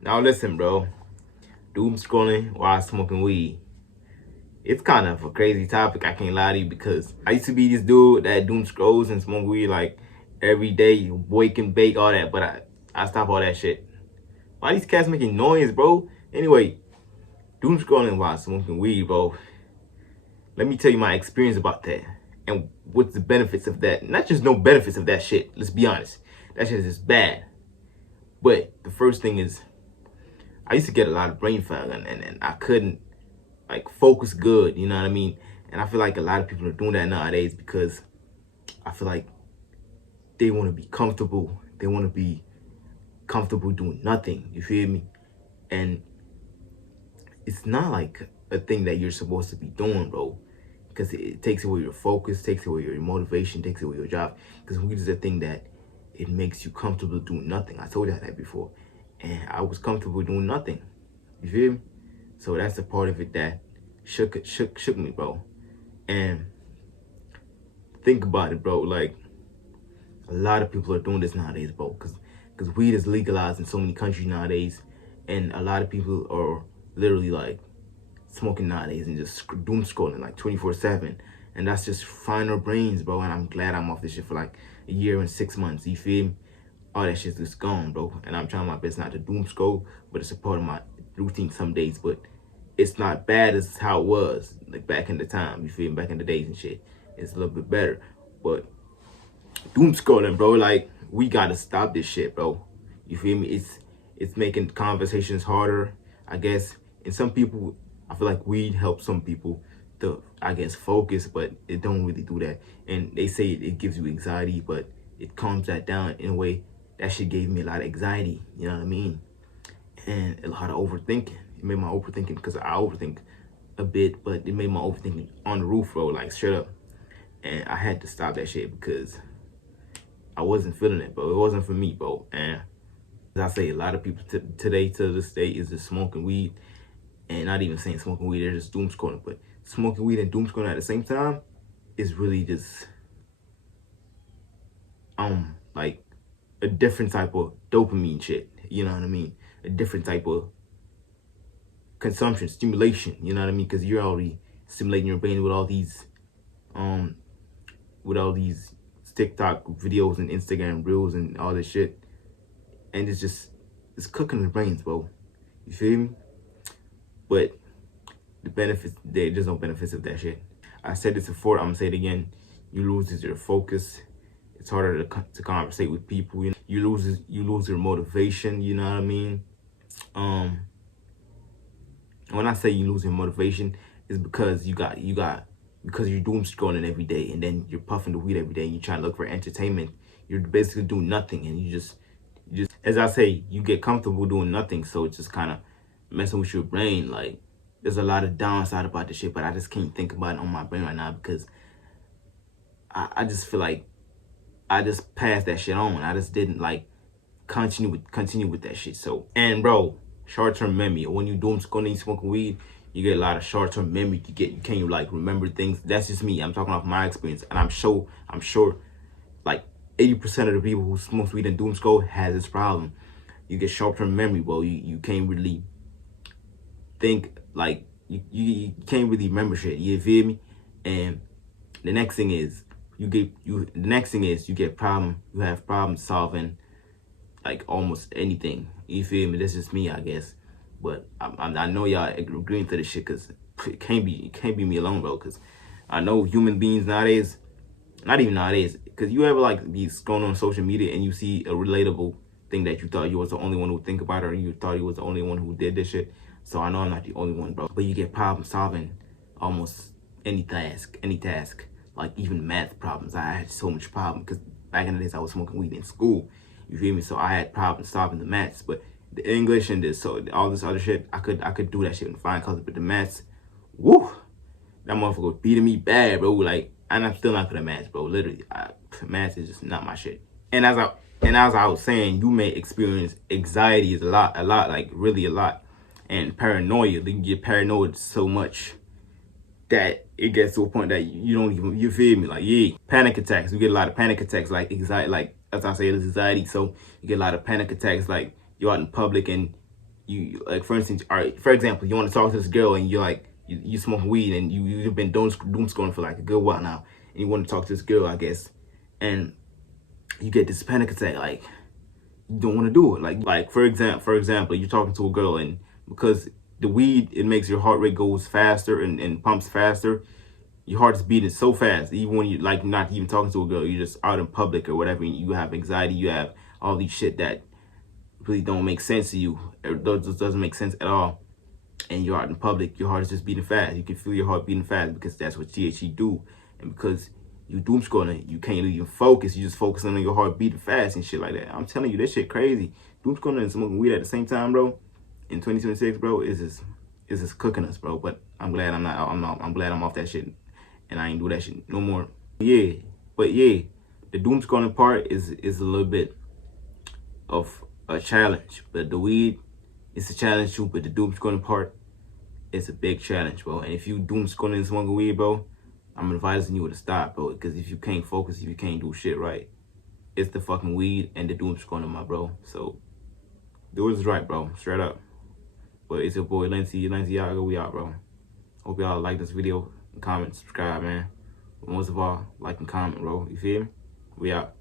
Now listen, bro. Doom scrolling while smoking weed. It's kind of a crazy topic, I can't lie to you, because I used to be this dude that doom scrolls and smoke weed like every day, wake and bake, all that, but I stopped all that shit. Why these cats making noise, bro? Anyway, doom scrolling while smoking weed, bro. Let me tell you my experience about that. And what's the benefits of that? Not just no benefits of that shit. Let's be honest. That shit is just bad. But the first thing is I used to get a lot of brain fog and I couldn't like focus good, you know what I mean? And I feel like a lot of people are doing that nowadays because I feel like they want to be comfortable. They want to be comfortable doing nothing. You feel me? And it's not like a thing that you're supposed to be doing, bro. Because it takes away your focus, takes away your motivation, takes away your job. Because weed is a thing that it makes you comfortable doing nothing. I told you that before. And I was comfortable doing nothing. You feel me? So that's the part of it that shook me, bro. And think about it, bro. Like a lot of people are doing this nowadays, bro. Because weed is legalized in so many countries nowadays, and a lot of people are literally like smoking nowadays and just doom scrolling like 24/7, and that's just frying our brains, bro. And I'm glad I'm off this shit for like a year and 6 months. You feel me? All that shit's just gone, bro. And I'm trying my best not to doom scroll, but it's a part of my routine some days. But it's not bad as how it was like back in the time. You feel me? Back in the days and shit. It's a little bit better, but doom scrolling, bro. Like we gotta stop this shit, bro. You feel me? It's making conversations harder, I guess. And some people, I feel like weed helps some people to, I guess, focus, but it don't really do that. And they say it gives you anxiety, but it calms that down in a way. That shit gave me a lot of anxiety. You know what I mean? And a lot of overthinking. It made my overthinking, because I overthink a bit, but it made my overthinking on the roof, bro. Like straight up. And I had to stop that shit because I wasn't feeling it, bro. It wasn't for me, bro. And as I say, a lot of people today to this day is just smoking weed, and not even saying smoking weed, they're just doom scrolling. But smoking weed and doom scrolling at the same time is really just like a different type of dopamine shit. You know what I mean? A different type of consumption, stimulation. You know what I mean? Because you're already stimulating your brain um with all these TikTok videos and Instagram reels and all this shit, and it's cooking the brains, bro. You feel me? But the benefits, there's no benefits of that shit. I said this before, I'm gonna say it again. You lose your focus. It's harder to conversate with people. You lose your motivation. You know what I mean? When I say you lose your motivation, it's because because you're doom scrolling every day, and then you're puffing the weed every day, and you try to look for entertainment. You're basically doing nothing, and you just, as I say, you get comfortable doing nothing, so it's just kind of messing with your brain. Like, there's a lot of downside about this shit, but I just can't think about it on my brain right now because I just feel like I just passed that shit on. I just didn't like continue with that shit. So, and bro, short-term memory. When you doom scrolling, you smoking weed, you get a lot of short-term memory. You can't like remember things. That's just me. I'm talking off my experience, and I'm sure like 80% of the people who smoke weed and doom scroll has this problem. You get short-term memory, bro. You can't really think, like you can't really remember shit. You feel me? And the next thing is you have problem solving like almost anything. You feel me? That's just me, I guess. But I know y'all agreeing to this shit, because it can't be me alone, bro. Because I know human beings nowadays, not even nowadays, because you ever like be scrolling on social media and you see a relatable thing that you thought you was the only one who think about it, or you thought you was the only one who did this shit. So I know I'm not the only one, bro. But you get problem solving almost any task. Like even math problems. I had so much problem because back in the days I was smoking weed in school. You feel me? So I had problems solving the maths, but the English and this, so all this other shit, I could do that shit in fine colors. But the maths, woo, that motherfucker was beating me bad, bro. Like, and I'm still not good at maths, bro. Literally, maths is just not my shit. And as I was saying, you may experience anxiety is a lot, like really a lot, and paranoia. You get paranoid so much that it gets to a point that you don't even, you feel me? Like, yeah, panic attacks. You get a lot of panic attacks, like anxiety, like as I say, it's anxiety. So you get a lot of panic attacks, like you're out in public and you like, for instance, all right, for example, you want to talk to this girl and you're like, you smoking weed and you've been doom scrolling for like a good while now, and you want to talk to this girl, I guess, and you get this panic attack, like you don't want to do it. Like for example, you're talking to a girl, and because the weed, it makes your heart rate goes faster and pumps faster. Your heart is beating so fast, even when you like not even talking to a girl, you're just out in public or whatever. You have anxiety, you have all these shit that really don't make sense to you. It doesn't make sense at all. And you're out in public, your heart is just beating fast. You can feel your heart beating fast because that's what THC do. And because you doom scrolling, you can't even focus. You just focus on your heart beating fast and shit like that. I'm telling you, this shit crazy. Doom scrolling and smoking weed at the same time, bro, in 2026, bro, is just cooking us, bro. But I'm glad I'm glad I'm off that shit and I ain't do that shit no more. Yeah, but yeah, the doom scrolling part is a little bit of a challenge, but the weed, it's a challenge too. But the doom scrolling part is a big challenge, bro. And if you doom scrolling and smoking weed, bro, I'm advising you to stop, bro. Because if you can't focus, if you can't do shit right, it's the fucking weed and the doom scrolling, my bro. So do what is right, bro. Straight up. But it's your boy Lenciaga. We out, bro. Hope y'all like this video. Comment, subscribe, man. But most of all, like and comment, bro. You feel me? We out.